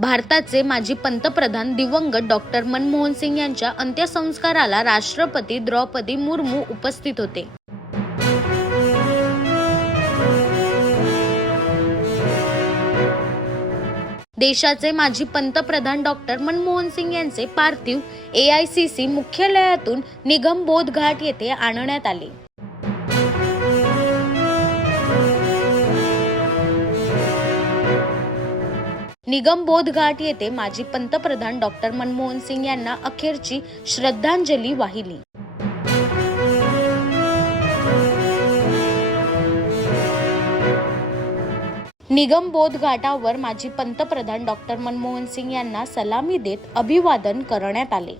भारताचे माजी पंतप्रधान दिवंगत डॉक्टर मनमोहन सिंग यांच्या अंत्यसंस्काराला राष्ट्रपती द्रौपदी मुर्मू उपस्थित होते. देशाचे माजी पंतप्रधान डॉक्टर मनमोहन सिंग यांचे पार्थिव ए आय सी सी मुख्यालयातून निगम बोध घाट येथे आणण्यात आले. निगम बोध घाट येथे माजी पंतप्रधान डॉक्टर मनमोहन सिंग यांना अखेरची श्रद्धांजली वाहिली. निगम बोध घाटावर माजी पंतप्रधान डॉक्टर मनमोहन सिंग यांना सलामी देत अभिवादन करण्यात आले.